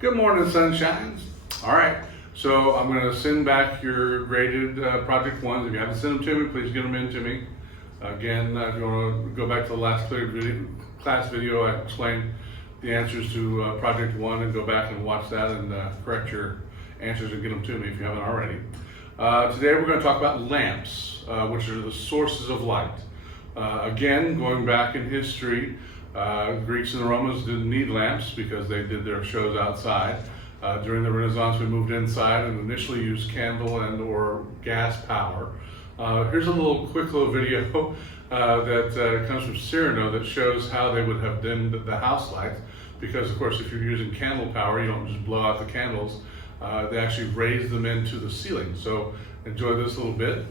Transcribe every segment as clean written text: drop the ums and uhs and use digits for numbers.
Good morning, sunshines. All right, so I'm going to send back your graded project ones. If you haven't sent them to me, please get them in to me. Again, if you want to go back to the last class video, I explained the answers to project one, and go back and watch that and correct your answers and get them to me if you haven't already. Today we're going to talk about lamps, which are the sources of light. Again, going back in history, Greeks and Romans didn't need lamps because they did their shows outside. During the Renaissance, we moved inside and initially used candle and or gas power. Here's a quick little video that comes from Cyrano that shows how they would have dimmed the house lights, because of course if you're using candle power, you don't just blow out the candles, they actually raise them into the ceiling. So enjoy this little bit.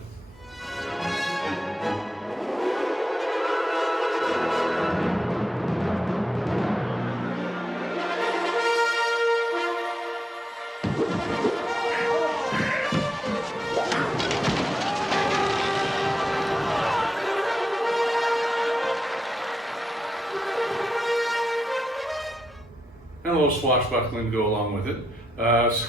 And a little swashbuckling to go along with it. Adds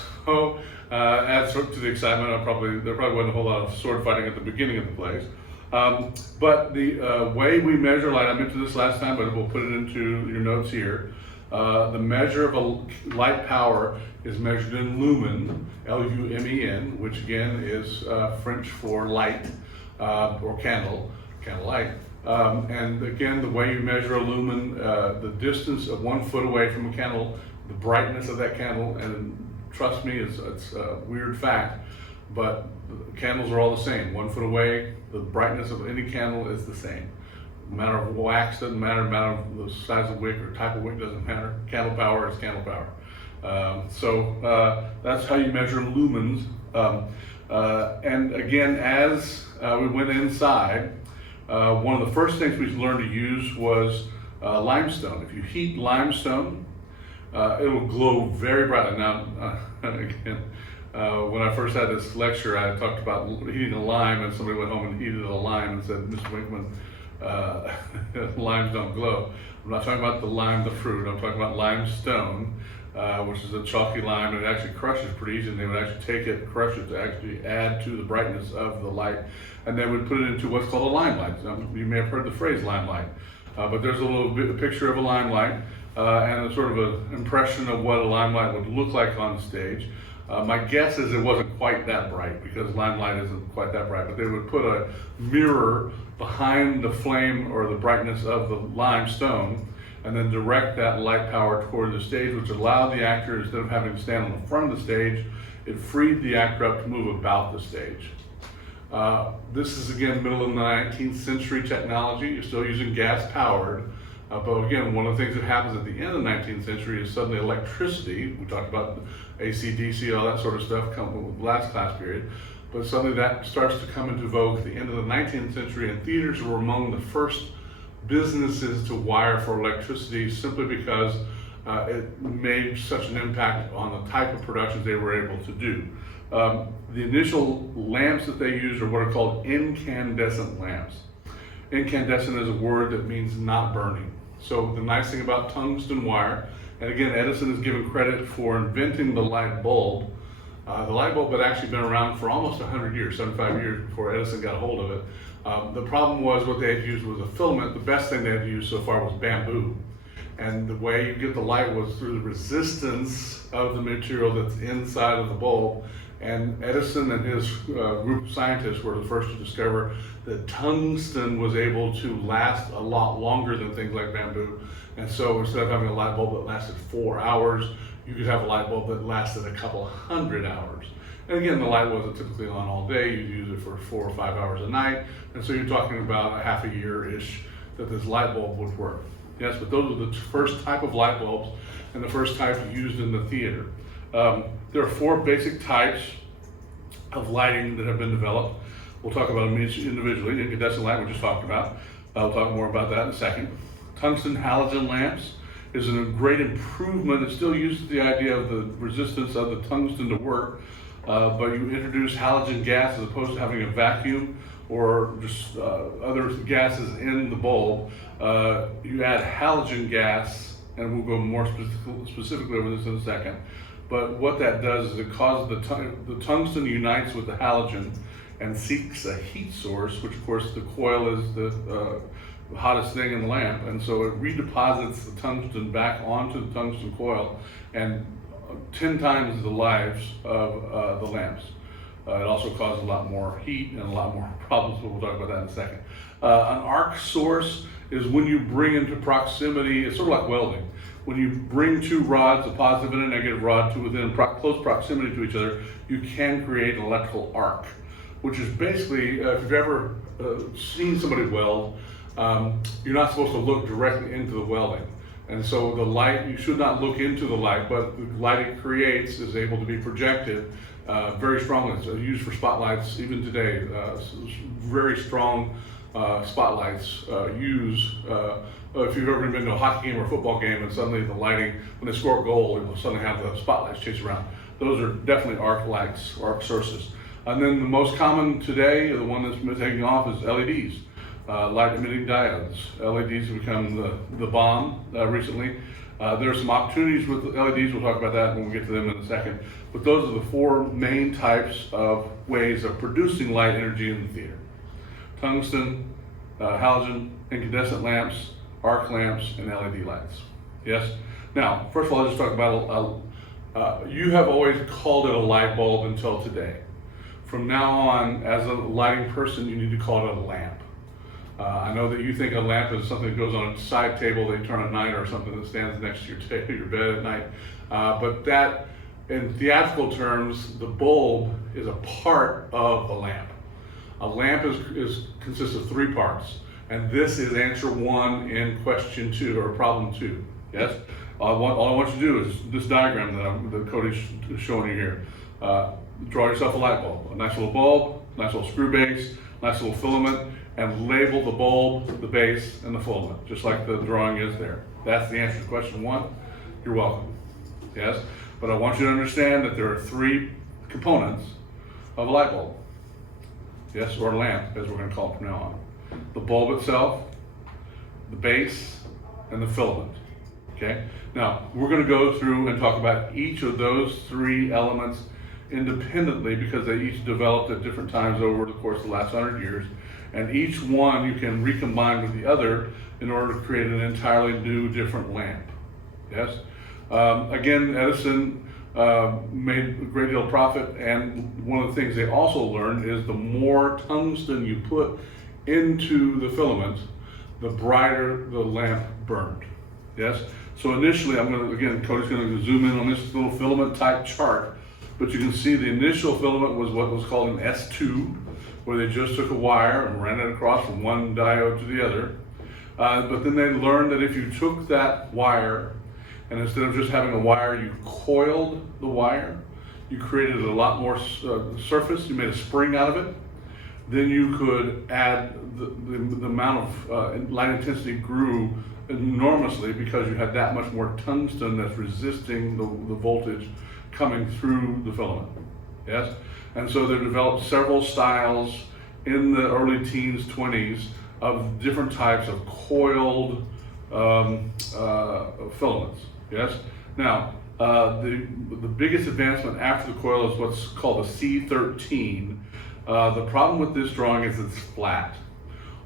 to the excitement. There probably wasn't a whole lot of sword fighting at the beginning of the plays. But the way we measure light, I mentioned this last time, but we'll put it into your notes here. The measure of a light power is measured in lumen, L-U-M-E-N, which again is French for light or candlelight. And again, the way you measure a lumen, the distance of 1 foot away from a candle, the brightness of that candle, and trust me, it's a weird fact, but candles are all the same. 1 foot away, the brightness of any candle is the same. Matter of wax doesn't matter, matter of the size of wick or type of wick doesn't matter. Candle power is candle power. So that's how you measure lumens. And again, as we went inside, one of the first things we learned to use was limestone. If you heat limestone, it will glow very brightly. Now, again, when I first had this lecture, I talked about heating a lime, and somebody went home and heated a lime and said, "Mr. Winkman, limes don't glow." I'm not talking about the lime, the fruit. I'm talking about limestone, which is a chalky lime, and it actually crushes pretty easy. And they would actually take it, crush it to actually add to the brightness of the light, and they would put it into what's called a limelight. You may have heard the phrase limelight, but there's a picture of a limelight and a sort of an impression of what a limelight would look like on stage. My guess is it wasn't quite that bright, because limelight isn't quite that bright, but they would put a mirror behind the flame or the brightness of the limestone, and then direct that light power toward the stage, which allowed the actor, instead of having to stand on the front of the stage, it freed the actor up to move about the stage. This is again middle of the 19th century technology. You're still using gas powered, but again, one of the things that happens at the end of the 19th century is suddenly electricity. We talked about AC, DC, all that sort of stuff come with the last class period, but suddenly that starts to come into vogue at the end of the 19th century, and theaters were among the first businesses to wire for electricity, simply because it made such an impact on the type of productions they were able to do. The initial lamps that they used are what are called incandescent lamps. Incandescent is a word that means not burning. So the nice thing about tungsten wire, and again, Edison is given credit for inventing the light bulb. The light bulb had actually been around for almost 100 years, 75 years before Edison got a hold of it. The problem was what they had used was a filament. The best thing they had used so far was bamboo. And the way you get the light was through the resistance of the material that's inside of the bulb. And Edison and his group of scientists were the first to discover that tungsten was able to last a lot longer than things like bamboo. And so instead of having a light bulb that lasted 4 hours, you could have a light bulb that lasted a couple 100 hours. And again, the light wasn't typically on all day. You'd use it for 4 or 5 hours a night. And so you're talking about a half a year-ish that this light bulb would work. Yes, but those are the first type of light bulbs and the first type used in the theater. There are 4 basic types of lighting that have been developed. We'll talk about them each individually. Incandescent light we just talked about. I'll talk more about that in a second. Tungsten halogen lamps is a great improvement. It still uses the idea of the resistance of the tungsten to work, but you introduce halogen gas as opposed to having a vacuum or other gases in the bulb. You add halogen gas and we'll go more specifically over this in a second. But what that does is it causes the tungsten unites with the halogen and seeks a heat source, which of course the coil is the hottest thing in the lamp, and so it redeposits the tungsten back onto the tungsten coil and 10 times the lives of the lamps. It also causes a lot more heat and a lot more problems, but we'll talk about that in a second. An arc source is when you bring into proximity, it's sort of like welding. When you bring two rods, a positive and a negative rod, to within close proximity to each other, you can create an electrical arc, which is basically, if you've ever seen somebody weld, you're not supposed to look directly into the welding. And so the light, you should not look into the light, but the light it creates is able to be projected very strongly. It's used for spotlights even today. Very strong spotlights use, if you've ever been to a hockey game or a football game and suddenly the lighting, when they score a goal, it will suddenly have the spotlights chase around. Those are definitely arc lights, arc sources. And then the most common today, the one that's taking off, is LEDs. Light emitting diodes. LEDs have become the bomb recently. There are some opportunities with LEDs, we'll talk about that when we get to them in a second. But those are the four main types of ways of producing light energy in the theater. Tungsten, halogen, incandescent lamps, arc lamps, and LED lights. Yes? Now, first of all, let's talk about, you have always called it a light bulb until today. From now on, as a lighting person, you need to call it a lamp. I know that you think a lamp is something that goes on a side table that you turn at night, or something that stands next to your bed at night. But that, in theatrical terms, the bulb is a part of the lamp. A lamp consists of three parts, and this is answer one in question two, or problem two. Yes? All I want you to do is this diagram that Cody's showing you here. Draw yourself a light bulb, a nice little bulb, nice little screw base, nice little filament, and label the bulb, the base, and the filament, just like the drawing is there. That's the answer to question one. You're welcome. Yes? But I want you to understand that there are three components of a light bulb. Yes, or a lamp, as we're going to call it from now on. The bulb itself, the base, and the filament. Okay? Now, we're going to go through and talk about each of those three elements independently, because they each developed at different times over the course of the last 100 years. And each one you can recombine with the other in order to create an entirely new, different lamp. Yes? Again, Edison made a great deal of profit, and one of the things they also learned is the more tungsten you put into the filament, the brighter the lamp burned. Yes? So initially, Cody's going to zoom in on this little filament type chart, but you can see the initial filament was what was called an S2, where they just took a wire and ran it across from one diode to the other. But then they learned that if you took that wire, and instead of just having a wire, you coiled the wire, you created a lot more surface, you made a spring out of it, then you could add the amount of light intensity grew enormously, because you had that much more tungsten that's resisting the voltage coming through the filament. Yes? And so they developed several styles in the early teens, 20s, of different types of coiled filaments. Yes? Now, the biggest advancement after the coil is what's called a C13. The problem with this drawing is it's flat.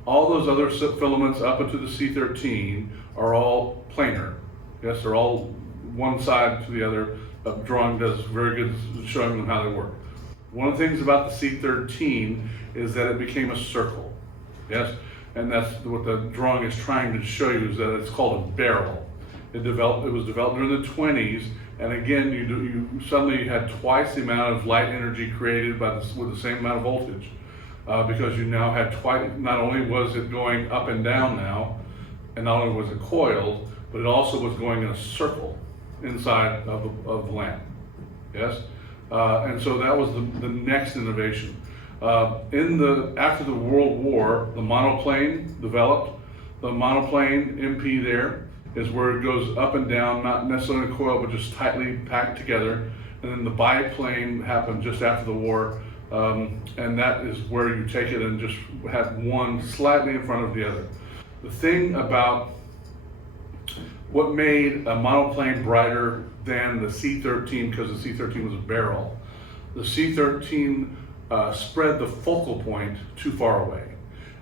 All those other filaments up into the C13 are all planar. Yes, they're all one side to the other. The drawing does very good showing them how they work. One of the things about the C13 is that it became a circle. Yes, and that's what the drawing is trying to show you, is that it's called a barrel. It was developed during the 20s, and again, you suddenly had twice the amount of light energy created with the same amount of voltage, because you now had twice. Not only was it going up and down now, and not only was it coiled, but it also was going in a circle inside of the lamp. Yes, and so that was the next innovation. After the World War, the monoplane developed. The monoplane MP there is where it goes up and down, not necessarily in coil, but just tightly packed together. And then the biplane happened just after the war, and that is where you take it and just have one slightly in front of the other. The thing about what made a monoplane brighter than the C-13, because the C-13 was a barrel. The C-13 spread the focal point too far away.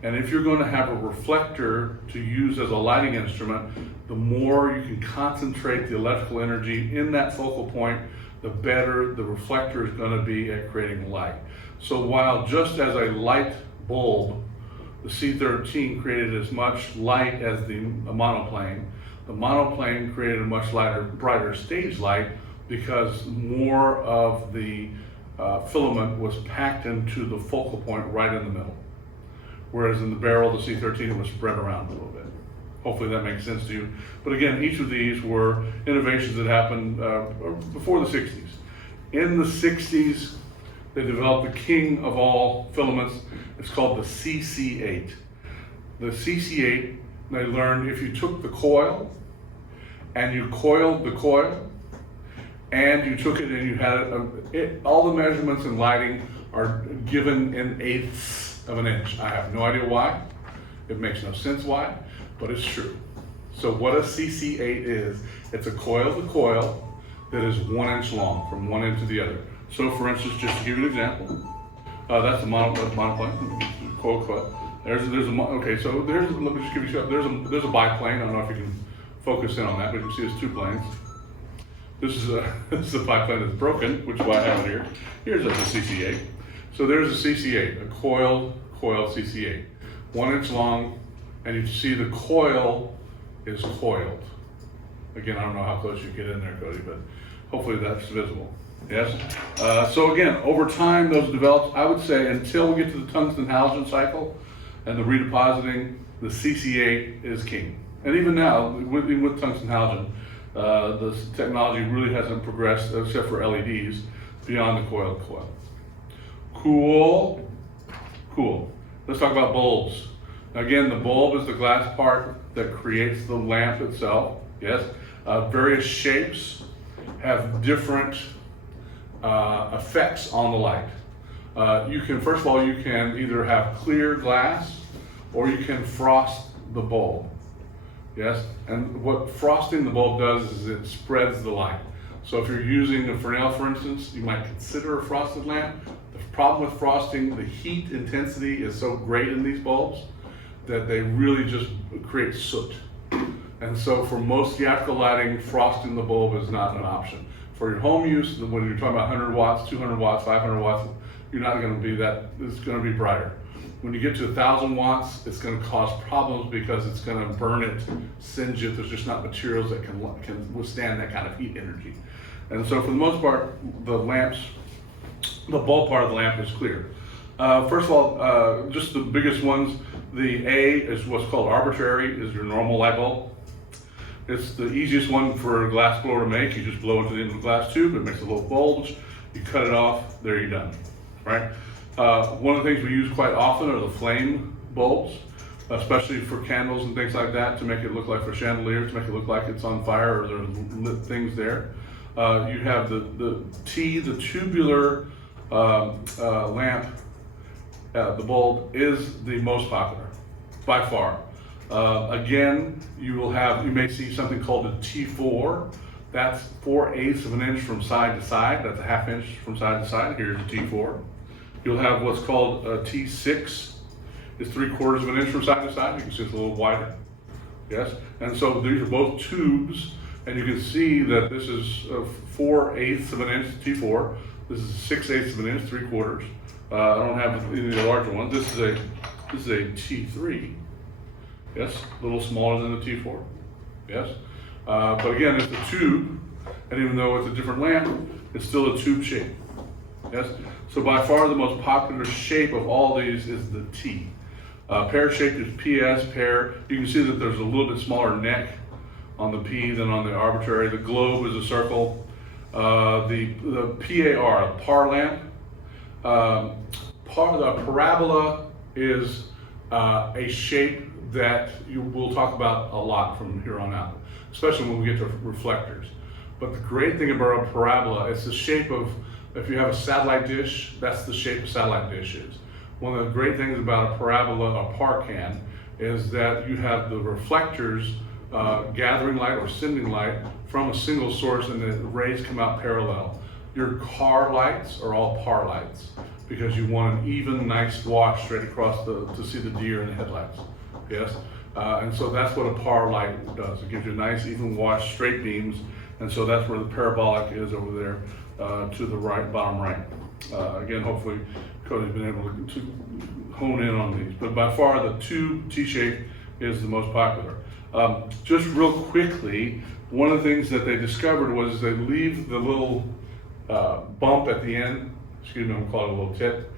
And if you're going to have a reflector to use as a lighting instrument, the more you can concentrate the electrical energy in that focal point, the better the reflector is going to be at creating light. So while just as a light bulb, the C-13 created as much light as the monoplane created a much brighter stage light because more of the filament was packed into the focal point right in the middle. Whereas in the barrel, the C-13, it was spread around a little bit. Hopefully that makes sense to you. But again, each of these were innovations that happened before the 60s. In the 60s, they developed the king of all filaments. It's called the CC8. The CC8, they learned if you took the coil and you coiled the coil and you took it and you had all the measurements in lighting are given in eighths of an inch. I have no idea why. It makes no sense why, but it's true. So what a CC8 is, it's a coil to coil that is 1 inch long from one end to the other. So for instance, just to give you an example, that's a monoplane, coil. Okay, so let me just give you, there's a biplane. I don't know if you can focus in on that, but you can see there's 2 planes. This is a biplane that's broken, which is why I have it here. Here's a CC8. So there's a CC8, a coiled CC8, 1 inch long, and you see the coil is coiled. Again, I don't know how close you get in there, Cody, but hopefully that's visible. Yes? So again, over time those developed, I would say until we get to the tungsten halogen cycle and the redepositing, the CC8 is king. And even now, with tungsten halogen, the technology really hasn't progressed, except for LEDs, beyond the coil to coil. Cool. Let's talk about bulbs. Again, the bulb is the glass part that creates the lamp itself. Yes, various shapes have different effects on the light. First of all, you can either have clear glass or you can frost the bulb. Yes, and what frosting the bulb does is it spreads the light. So if you're using a Fresnel, for instance, you might consider a frosted lamp. The problem with frosting, the heat intensity is so great in these bulbs that they really just create soot. And so for most theatrical lighting, frosting the bulb is not an option. For your home use, when you're talking about 100 watts, 200 watts, 500 watts, you're not going to be that, it's going to be brighter. When you get to 1,000 watts, it's going to cause problems because it's going to burn it, singe it. There's just not materials that can withstand that kind of heat energy. And so for the most part, the bulb part of the lamp is clear. First of all, just the biggest ones, the A is what's called arbitrary, is your normal light bulb. It's the easiest one for a glass blower to make. You just blow into the end of the glass tube, it makes a little bulge, you cut it off, there you're done, right? One of the things we use quite often are the flame bulbs, especially for candles and things like that, to make it look like for chandeliers, to make it look like it's on fire or there's lit things there. You have the T, the tubular lamp, the bulb is the most popular, by far. Again, you may see something called a T4. That's 4/8 of an inch from side to side. That's a ½ inch from side to side. Here's a T4. You'll have what's called a T6. It's 3/4 of an inch from side to side. You can see it's a little wider. Yes, and so these are both tubes, and you can see that this is 4/8 of an inch T4. This is 6/8 of an inch, 3/4. I don't have any of the larger ones. This is a T3. Yes, a little smaller than the T4. Yes, but again, it's a tube, and even though it's a different lamp, it's still a tube shape. Yes, so by far the most popular shape of all these is the T. Pear-shaped is PS, pear. You can see that there's a little bit smaller neck on the P than on the arbitrary. The globe is a circle. The PAR, par lamp, part of the parabola is a shape that we'll talk about a lot from here on out, especially when we get to reflectors. But the great thing about a parabola, it's the shape of, if you have a satellite dish, that's the shape a satellite dish is. One of the great things about a parabola, a par can, is that you have the reflectors gathering light or sending light from a single source, and the rays come out parallel. Your car lights are all par lights because you want an even, nice wash straight across to see the deer in the headlights. Yes, and so that's what a par light does. It gives you a nice, even wash, straight beams, and so that's where the parabolic is over there to the right, bottom right. Again, hopefully Cody's been able to hone in on these, but by far the tube T-shape is the most popular. Just real quickly, one of the things that they discovered was they leave the little bump at the end, excuse me, I'm calling it a little tip.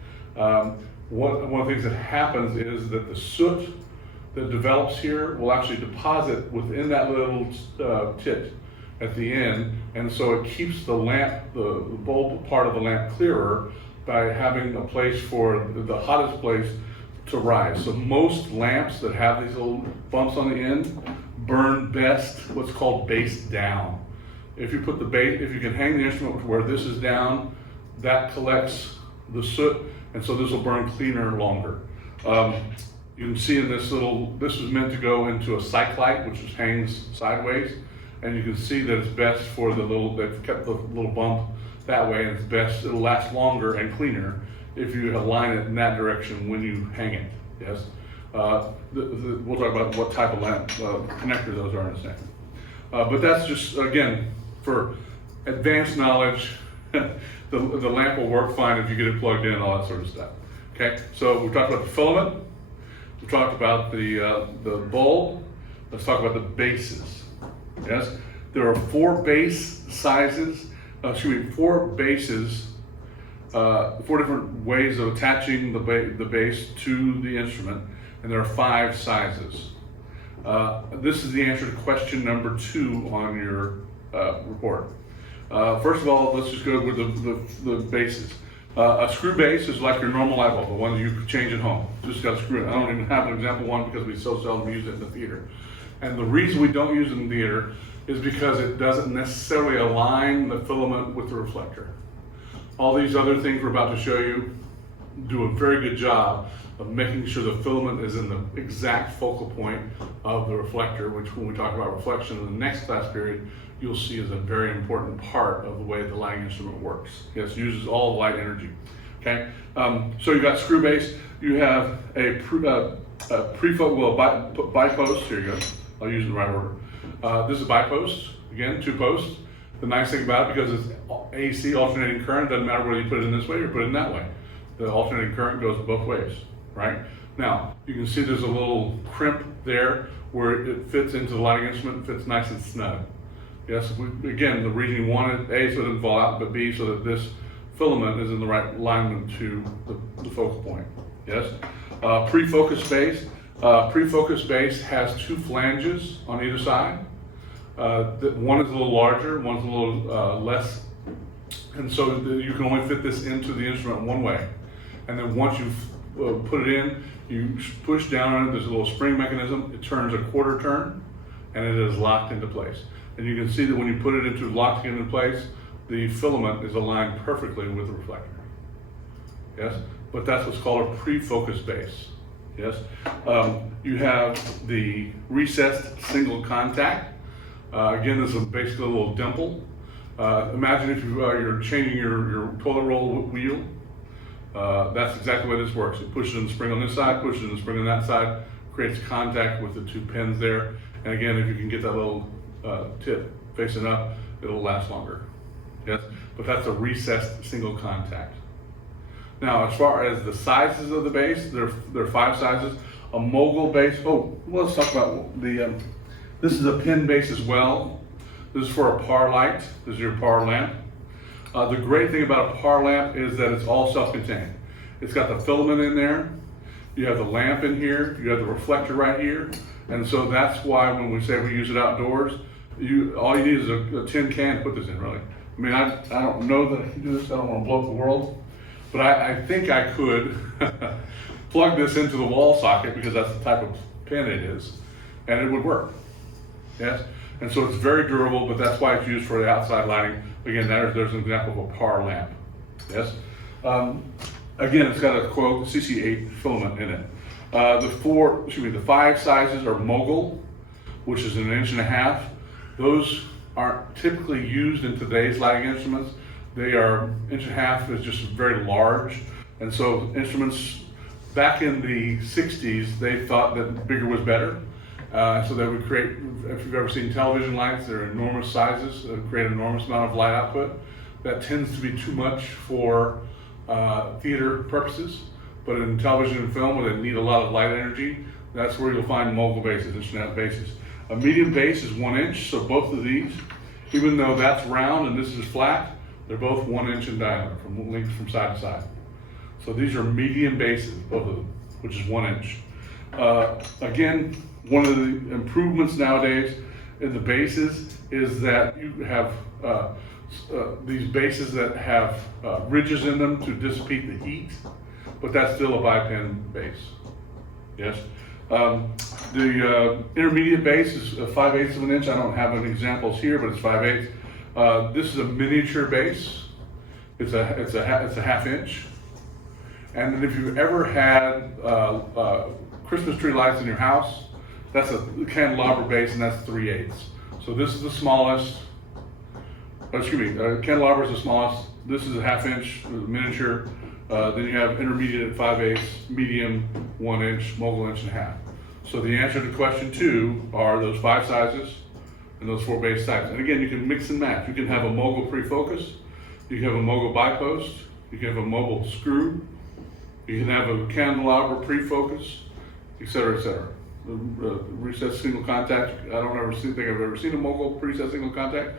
One of the things that happens is that the soot that develops here will actually deposit within that little tip at the end, and so it keeps the lamp, the bulb part of the lamp clearer by having a place for the hottest place to rise. So most lamps that have these little bumps on the end burn best what's called base down. If you put the base, if you can hang the instrument to where this is down, that collects the soot, and so this will burn cleaner and longer. You can see in this this is meant to go into a cyclite, which hangs sideways, and you can see that it's best for they've kept the little bump that way, and it's best, it'll last longer and cleaner if you align it in that direction when you hang it, yes? We'll talk about what type of lamp connector those are in a second. But that's just, again, for advanced knowledge, the lamp will work fine if you get it plugged in, all that sort of stuff. Okay, so we talked about the filament, we talked about the bulb, let's talk about the bases. Yes, there are four base sizes, four bases, four different ways of attaching the base to the instrument, and there are 5 sizes. This is the answer to question number 2 on your report. First of all, let's just go with the bases. A screw base is like your normal light bulb, the one you change at home. Just got to screw it. I don't even have an example one because we so seldom use it in the theater. And the reason we don't use it in the theater is because it doesn't necessarily align the filament with the reflector. All these other things we're about to show you do a very good job of making sure the filament is in the exact focal point of the reflector, which when we talk about reflection in the next class period, you'll see is a very important part of the way the lighting instrument works. Yes, it uses all the light energy. Okay, so you've got screw base, you have a bipost, here you go, I'll use it in the right order. This is a bipost, again, 2 posts. The nice thing about it, because it's AC, alternating current, doesn't matter whether you put it in this way or put it in that way. The alternating current goes both ways, right? Now, you can see there's a little crimp there where it fits into the lighting instrument, fits nice and snug. Yes, again, the reason you want it, A, so it doesn't fall out, but B, so that this filament is in the right alignment to the focal point. Yes, pre-focus base. Pre-focus base has 2 flanges on either side. One is a little larger, one's a little less, and so you can only fit this into the instrument one way. And then once you've put it in, you push down on it, there's a little spring mechanism, it turns a quarter turn, and it is locked into place. And you can see that when you put it locked into place, the filament is aligned perfectly with the reflector. Yes, but that's what's called a pre-focus base. Yes, you have the recessed single contact. Again, this is basically a little dimple. Imagine if you're changing your toilet roll wheel. That's exactly the way this works. It pushes in the spring on this side, pushes in the spring on that side, creates contact with the 2 pins there. And again, if you can get that little tip facing up, it'll last longer. Yes, but that's a recessed single contact. Now, as far as the sizes of the base, there are 5 sizes. A mogul base. Oh, let's talk about this is a pin base as well. This is for a par light. This is your par lamp. The great thing about a par lamp is that it's all self-contained. It's got the filament in there. You have the lamp in here. You have the reflector right here. And so that's why when we say we use it outdoors, all you need is a tin can to put this in, really. I mean, I don't know that I can do this. I don't want to blow up the world. But I think I could plug this into the wall socket because that's the type of pin it is, and it would work. Yes, and so it's very durable, but that's why it's used for the outside lighting. Again, there's an example of a par lamp. Yes, again, it's got a quote CC8 filament in it. The 5 sizes are mogul. which is 1.5 inches. Those aren't typically used in today's lighting instruments. They are 1.5 inches is just very large. And so instruments back in the 60s, they thought that bigger was better. So they would create, if you've ever seen television lights, they're enormous sizes, create an enormous amount of light output. That tends to be too much for theater purposes, but in television and film where they need a lot of light energy, that's where you'll find mogul bases, instrument bases. A medium base is 1 inch, so both of these, even though that's round and this is flat, they're both 1 inch in diameter, from length from side to side. So these are medium bases, both of them, which is 1 inch. Again, one of the improvements nowadays in the bases is that you have these bases that have ridges in them to dissipate the heat, but that's still a bipin base. Yes. The intermediate base is 5/8 of an inch. I don't have any examples here, but it's 5/8. This is a miniature base. It's a half inch. And then if you've ever had Christmas tree lights in your house, that's a candelabra base, and that's 3/8. So this is the smallest. Candelabra is the smallest. This is a half inch, miniature. Then you have intermediate at 5/8, medium 1 inch, mogul 1.5 inches. So the answer to question 2 are those 5 sizes and those 4 base types. And again, you can mix and match. You can have a mogul pre-focus, you can have a mogul bipost, you can have a mogul screw, you can have a candelabra pre-focus, etc., etc. Recessed single contact. I don't think I've ever seen a mogul preset single contact,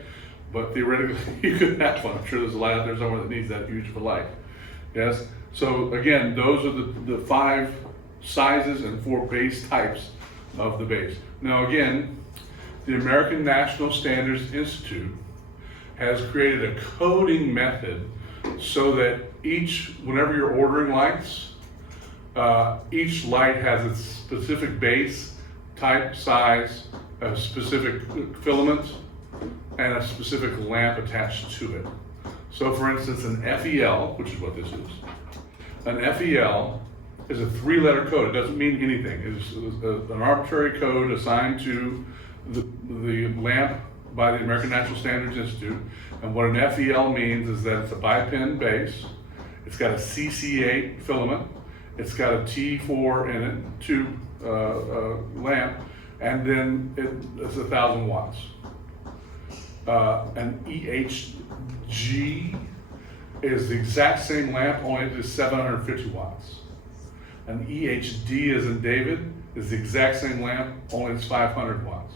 but theoretically you could have one. I'm sure there's a light out there somewhere that needs that huge of a light. Yes. So again, those are the 5 sizes and 4 base types of the base. Now again, the American National Standards Institute has created a coding method so that whenever you're ordering lights, each light has its specific base, type, size, a specific filament, and a specific lamp attached to it. So for instance, an FEL, which is what this is, an FEL is a 3-letter code. It doesn't mean anything. It's an arbitrary code assigned to the lamp by the American National Standards Institute. And what an FEL means is that it's a bipin base, it's got a CC8 filament, it's got a T4 in it, tube lamp, and then it's 1,000 watts. An EHG is the exact same lamp, only it is 750 watts. An EHD, as in David, is the exact same lamp, only it's 500 watts.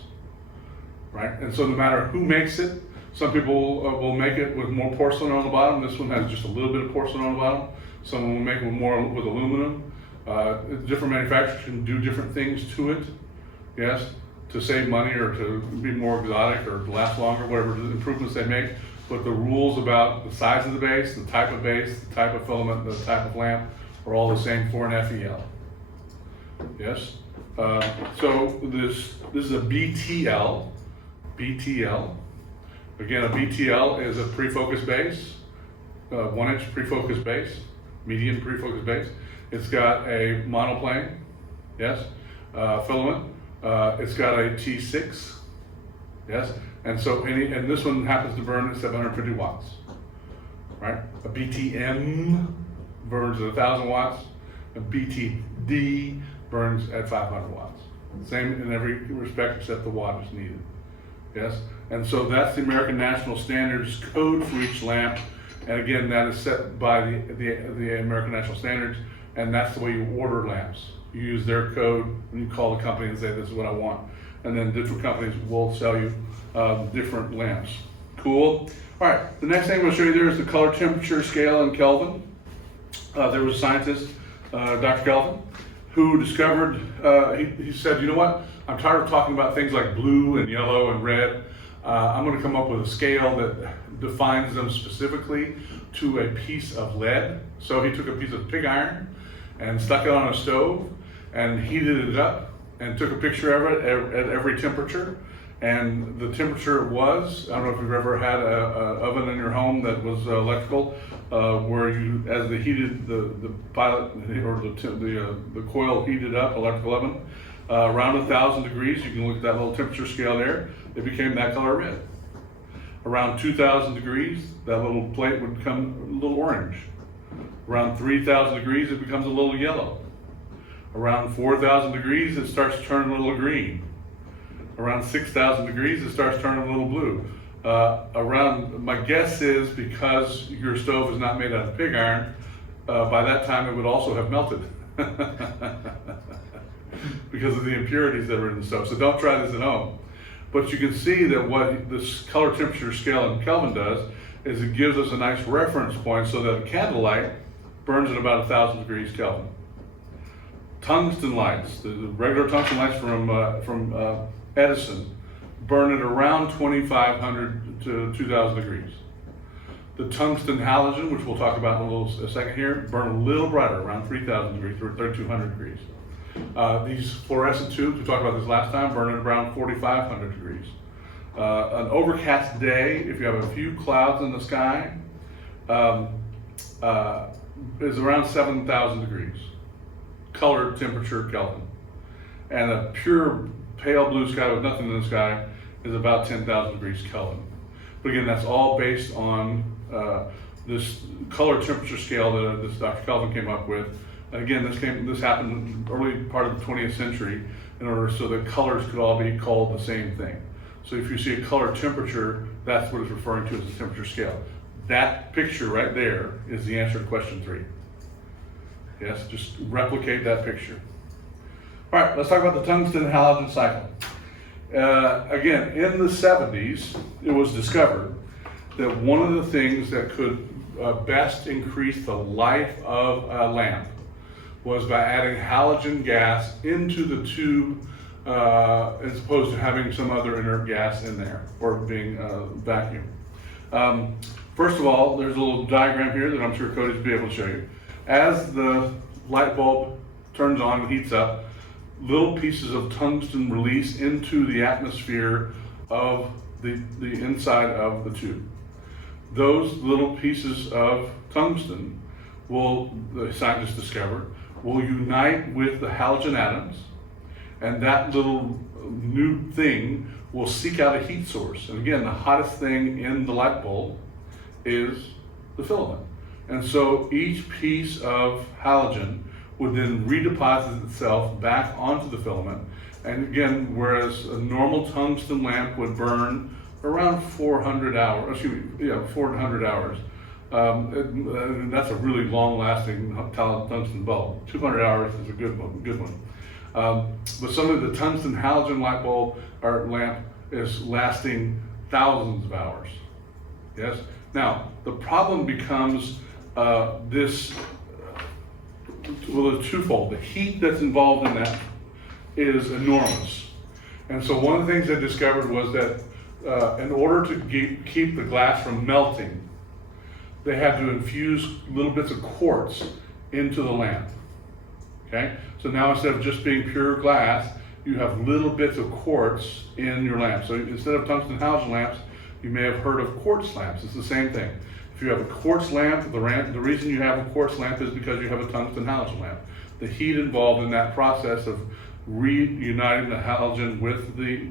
Right? And so no matter who makes it, some people will make it with more porcelain on the bottom. This one has just a little bit of porcelain on the bottom. Some will make it with aluminum. Different manufacturers can do different things to it, yes, to save money or to be more exotic or to last longer, whatever the improvements they make. But the rules about the size of the base, the type of filament, the type of lamp are all the same for an FEL. Yes. So this is a BTL. BTL. Again, a BTL is a pre-focus base, 1 inch pre-focus base, medium pre-focus base. It's got a monoplane, yes, filament. It's got a T6, yes, and this one happens to burn at 750 watts, right? A BTM burns at 1,000 watts. A BTD burns at 500 watts. Same in every respect except the watt is needed. Yes, and so that's the American National Standards code for each lamp, and again, that is set by the American National Standards, and that's the way you order lamps. You use their code, and you call the company and say, "This is what I want," and then different companies will sell you different lamps. Cool. All right. The next thing I'm going to show you there is the color temperature scale in Kelvin. There was a scientist, Dr. Kelvin, who discovered. He said, "You know what? I'm tired of talking about things like blue and yellow and red. I'm going to come up with a scale that defines them specifically to a piece of lead." So he took a piece of pig iron and stuck it on a stove and heated it up and took a picture of it at every temperature. And the temperature was, I don't know if you've ever had an oven in your home that was electrical, where you, as the pilot or the coil heated up, electrical oven, Around 1,000 degrees, you can look at that little temperature scale there, it became that color red. Around 2,000 degrees, that little plate would become a little orange. Around 3,000 degrees, it becomes a little yellow. Around 4,000 degrees, it starts to turn a little green. Around 6,000 degrees, it starts turning a little blue. My guess is because your stove is not made out of pig iron, by that time it would also have melted. Because of the impurities that are in the stove. So don't try this at home. But you can see that what this color temperature scale in Kelvin does is it gives us a nice reference point so that a candlelight burns at about 1,000 degrees Kelvin. Tungsten lights, the regular tungsten lights from Edison, burn at around 2,500 to 2,000 degrees. The tungsten halogen, which we'll talk about in a second here, burn a little brighter, around 3,000 degrees, 3,200 degrees. These fluorescent tubes, we talked about this last time, burn at around 4,500 degrees. An overcast day, if you have a few clouds in the sky, is around 7,000 degrees. Color temperature Kelvin. And a pure pale blue sky with nothing in the sky is about 10,000 degrees Kelvin. But again, that's all based on this color temperature scale that this Dr. Kelvin came up with. Again, this happened in the early part of the 20th century in order so that colors could all be called the same thing. So if you see a color temperature, that's what it's referring to as the temperature scale. That picture right there is the answer to question 3. Yes, just replicate that picture. All right, let's talk about the tungsten halogen cycle. Again, in the 70s, it was discovered that one of the things that could best increase the life of a lamp was by adding halogen gas into the tube as opposed to having some other inert gas in there or being vacuum. First of all, there's a little diagram here that I'm sure Cody will be able to show you. As the light bulb turns on and heats up, little pieces of tungsten release into the atmosphere of the inside of the tube. Those little pieces of tungsten the scientists discovered, will unite with the halogen atoms, and that little new thing will seek out a heat source. And again, the hottest thing in the light bulb is the filament. And so each piece of halogen would then redeposit itself back onto the filament. And again, whereas a normal tungsten lamp would burn around 400 hours, 400 hours. That's a really long-lasting tungsten bulb. 200 hours is a good one. But some of the tungsten halogen light bulb or lamp is lasting thousands of hours. Yes. Now the problem becomes it's twofold. The heat that's involved in that is enormous, and so one of the things they discovered was that in order to keep the glass from melting, they had to infuse little bits of quartz into the lamp. Okay, so now instead of just being pure glass, you have little bits of quartz in your lamp. So instead of tungsten halogen lamps, you may have heard of quartz lamps. It's the same thing. If you have a quartz lamp, the reason you have a quartz lamp is because you have a tungsten halogen lamp. The heat involved in that process of reuniting the halogen with the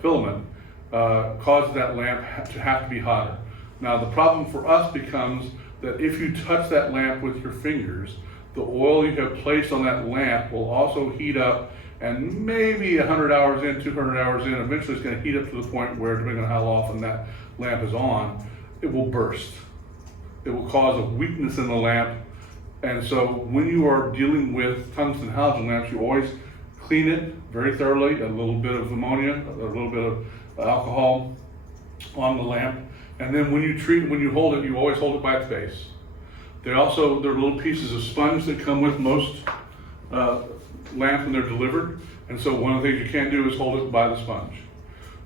filament causes that lamp to have to be hotter. Now the problem for us becomes that if you touch that lamp with your fingers, the oil you have placed on that lamp will also heat up, and maybe 100 hours in, 200 hours in, eventually it's going to heat up to the point where, depending on how often that lamp is on, it will burst. It will cause a weakness in the lamp. And so when you are dealing with tungsten halogen lamps, you always clean it very thoroughly, a little bit of ammonia, a little bit of alcohol on the lamp. And then when you hold it, you always hold it by its base. There are little pieces of sponge that come with most lamps when they're delivered. And so one of the things you can do is hold it by the sponge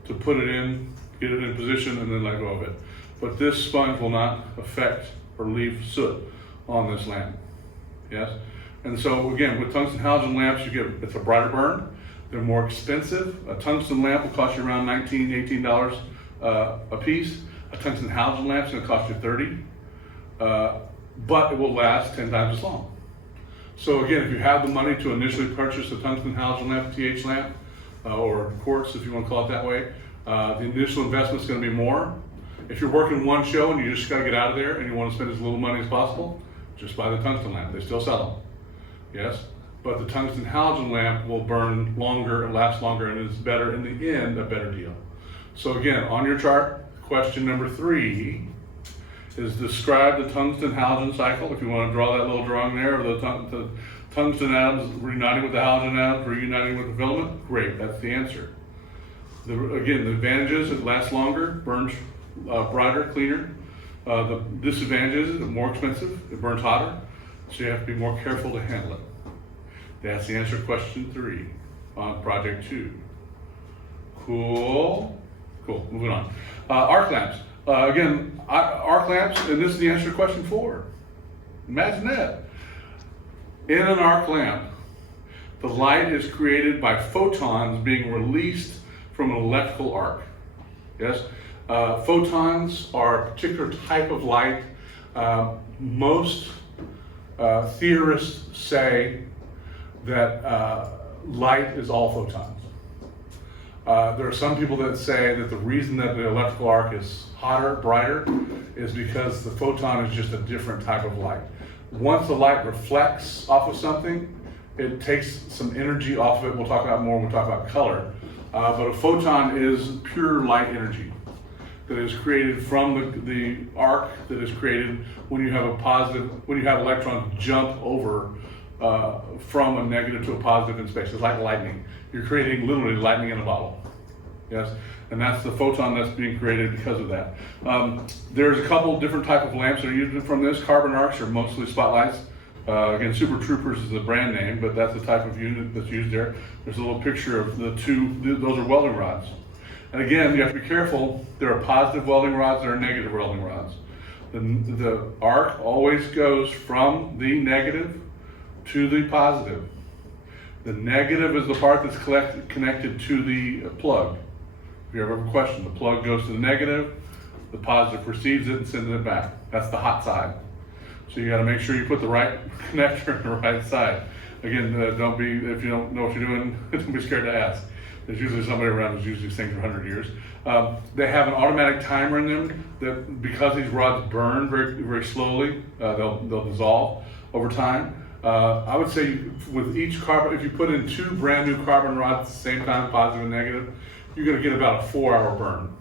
to put it in, get it in position, and then let go of it. But this sponge will not affect or leave soot on this lamp. Yes? And so again, with tungsten halogen lamps, it's a brighter burn. They're more expensive. A tungsten lamp will cost you around $19, $18 a piece. A tungsten halogen lamp is going to cost you $30, but it will last 10 times as long. So again, if you have the money to initially purchase a tungsten halogen lamp, TH lamp, or quartz if you want to call it that way, the initial investment is going to be more. If you're working one show and you just got to get out of there and you want to spend as little money as possible, just buy the tungsten lamp. They still sell them. Yes? But the tungsten halogen lamp will burn longer and last longer and is better, in the end, a better deal. So again, on your chart, question number 3 is describe the tungsten halogen cycle. If you want to draw that little drawing there of the tungsten atoms reuniting with the halogen atoms, reuniting with the filament, great, that's the answer. Again, the advantages, it lasts longer, burns brighter, cleaner. The disadvantages, it's more expensive, it burns hotter, so you have to be more careful to handle it. That's the answer to question 3 on project 2. Cool. Moving on. Arc lamps. Again, arc lamps, and this is the answer to question 4. Imagine that. In an arc lamp, the light is created by photons being released from an electrical arc. Yes? Photons are a particular type of light. Most theorists say that light is all photons. There are some people that say that the reason that the electrical arc is hotter, brighter, is because the photon is just a different type of light. Once the light reflects off of something, it takes some energy off of it. We'll talk about more when we talk about color. But a photon is pure light energy that is created from the arc that is created when you have electrons jump over from a negative to a positive in space. It's like lightning. You're creating literally lightning in a bottle. Yes, and that's the photon that's being created because of that. There's a couple different type of lamps that are used from this. Carbon arcs are mostly spotlights. Again, Super Troopers is the brand name, but that's the type of unit that's used there. There's a little picture of the two, those are welding rods. And again, you have to be careful. There are positive welding rods, there are negative welding rods. The arc always goes from the negative to the positive. The negative is the part that's connected to the plug. If you ever have a question, the plug goes to the negative, the positive receives it and sends it back. That's the hot side. So you got to make sure you put the right connector on the right side. Again, if you don't know what you're doing, don't be scared to ask. There's usually somebody around who's used these things for 100 years. They have an automatic timer in them that, because these rods burn very, very slowly, they'll dissolve over time. I would say with each carbon, if you put in 2 brand new carbon rods at the same time, positive and negative, you're going to get about a 4-hour burn.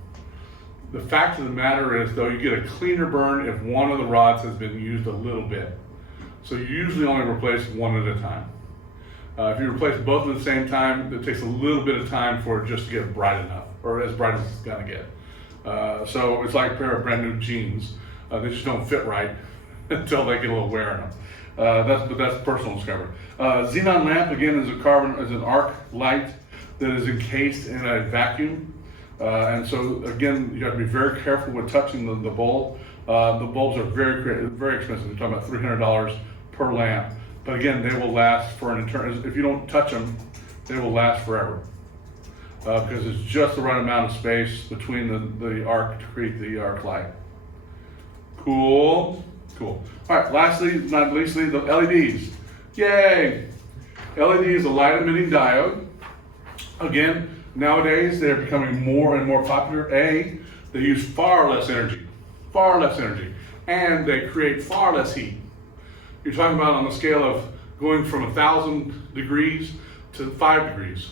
The fact of the matter is, though, you get a cleaner burn if one of the rods has been used a little bit. So you usually only replace one at a time. If you replace both at the same time, it takes a little bit of time for it just to get bright enough, or as bright as it's going to get. So it's like a pair of brand new jeans. They just don't fit right until they get a little wear in them. That's personal discovery. Xenon lamp, again, is an arc light that is encased in a vacuum. And so again, you have to be very careful with touching the bulb. The bulbs are very expensive. We're talking about $300 per lamp. But again, they will last for an eternity. If you don't touch them, they will last forever. Because it's just the right amount of space between the arc to create the arc light. Cool. All right, lastly, not leastly, the LEDs. Yay! LED is a light emitting diode. Again, nowadays they're becoming more and more popular. They use far less energy, and they create far less heat. You're talking about on the scale of going from 1,000 degrees to 5 degrees.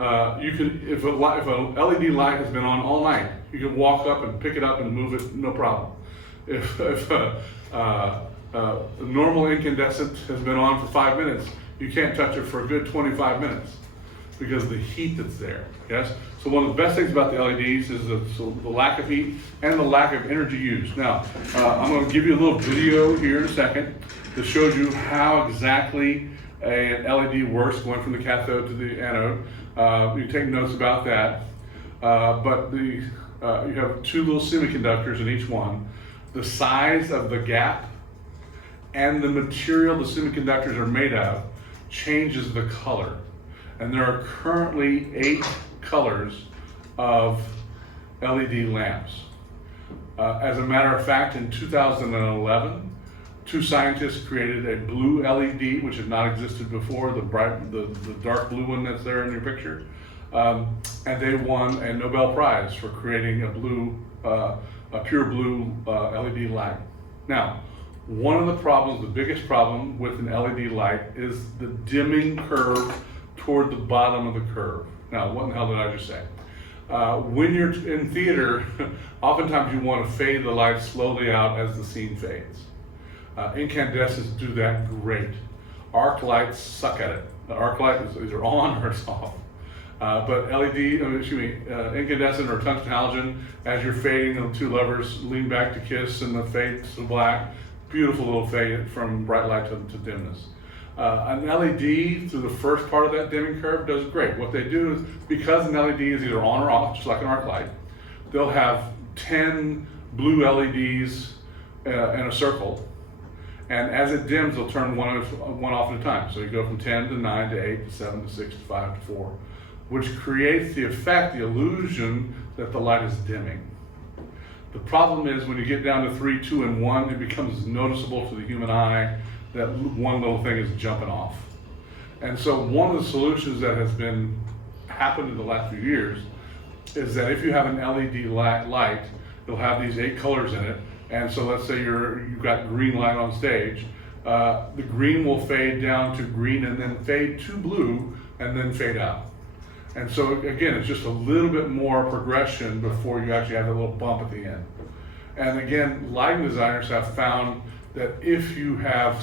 You can, if a LED light has been on all night, you can walk up and pick it up and move it, no problem. If a normal incandescent has been on for 5 minutes, you can't touch it for a good 25 minutes because of the heat that's there. Yes. So one of the best things about the LEDs is the lack of heat and the lack of energy used. Now, I'm going to give you a little video here in a second that shows you how exactly an LED works, going from the cathode to the anode. You take notes about that. But you have 2 little semiconductors in each one. The size of the gap and the material the semiconductors are made of changes the color. And there are currently 8 colors of LED lamps. As a matter of fact, in 2011, Two scientists created a blue LED, which had not existed before, the dark blue one that's there in your picture. And they won a Nobel Prize for creating a pure blue LED light. Now, one of the problems, the biggest problem with an LED light is the dimming curve toward the bottom of the curve. Now, what in the hell did I just say? When you're in theater, oftentimes you want to fade the light slowly out as the scene fades. Incandescents do that great. Arc lights suck at it. The arc light is either on or it's off. But incandescent or tungsten halogen, as you're fading, the two levers lean back to kiss and the fade to black. Beautiful little fade from bright light to dimness. An LED through the first part of that dimming curve does great. What they do is, because an LED is either on or off, just like an arc light, they'll have 10 blue LEDs in a circle, and as it dims, they'll turn one off at a time. So you go from 10 to 9 to 8 to 7 to 6 to 5 to 4, which creates the effect, the illusion that the light is dimming. The problem is when you get down to 3, 2, and 1, it becomes noticeable to the human eye that one little thing is jumping off. And so one of the solutions that has been happened in the last few years is that if you have an LED light, you'll have these 8 colors in it. And so let's say you've got green light on stage. The green will fade down to green and then fade to blue and then fade out. And so again, it's just a little bit more progression before you actually have a little bump at the end. And again, lighting designers have found that if you have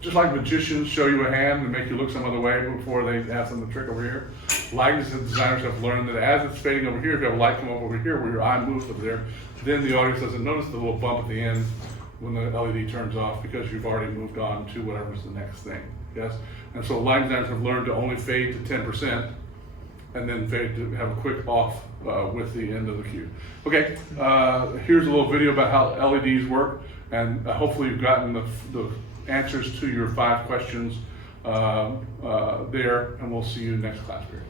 just like magicians show you a hand and make you look some other way before they have some trick over here, lighting designers have learned that as it's fading over here, if you have a light come up over here where your eye moves over there, then the audience doesn't notice the little bump at the end when the LED turns off because you've already moved on to whatever's the next thing. Yes? And so lighting designers have learned to only fade to 10%. And then fade to have a quick off with the end of the cue. Okay, here's a little video about how LEDs work, and hopefully you've gotten the answers to your 5 questions there, and we'll see you next class period.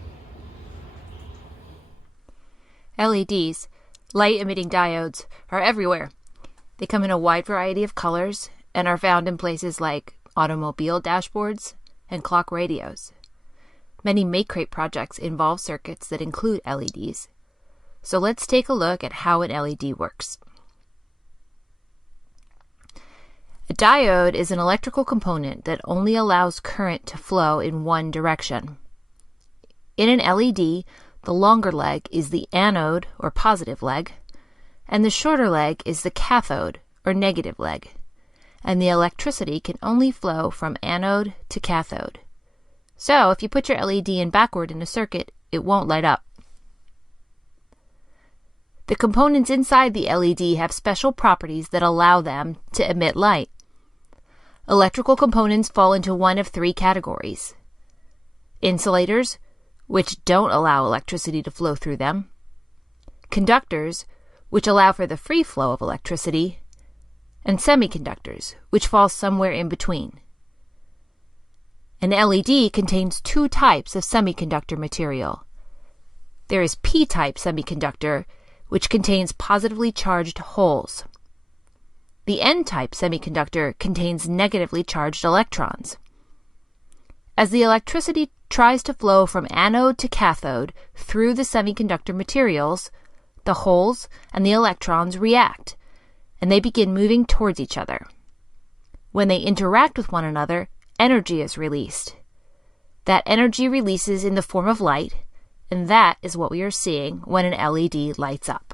LEDs, light-emitting diodes, are everywhere. They come in a wide variety of colors and are found in places like automobile dashboards and clock radios. Many MakeCrate projects involve circuits that include LEDs. So let's take a look at how an LED works. A diode is an electrical component that only allows current to flow in one direction. In an LED, the longer leg is the anode or positive leg, and the shorter leg is the cathode or negative leg, and the electricity can only flow from anode to cathode. So, if you put your LED in backward in a circuit, it won't light up. The components inside the LED have special properties that allow them to emit light. Electrical components fall into one of 3 categories: insulators, which don't allow electricity to flow through them; conductors, which allow for the free flow of electricity; and semiconductors, which fall somewhere in between. An LED contains 2 types of semiconductor material. There is P-type semiconductor, which contains positively charged holes. The N-type semiconductor contains negatively charged electrons. As the electricity tries to flow from anode to cathode through the semiconductor materials, the holes and the electrons react, and they begin moving towards each other. When they interact with one another, energy is released. That energy releases in the form of light, and that is what we are seeing when an LED lights up.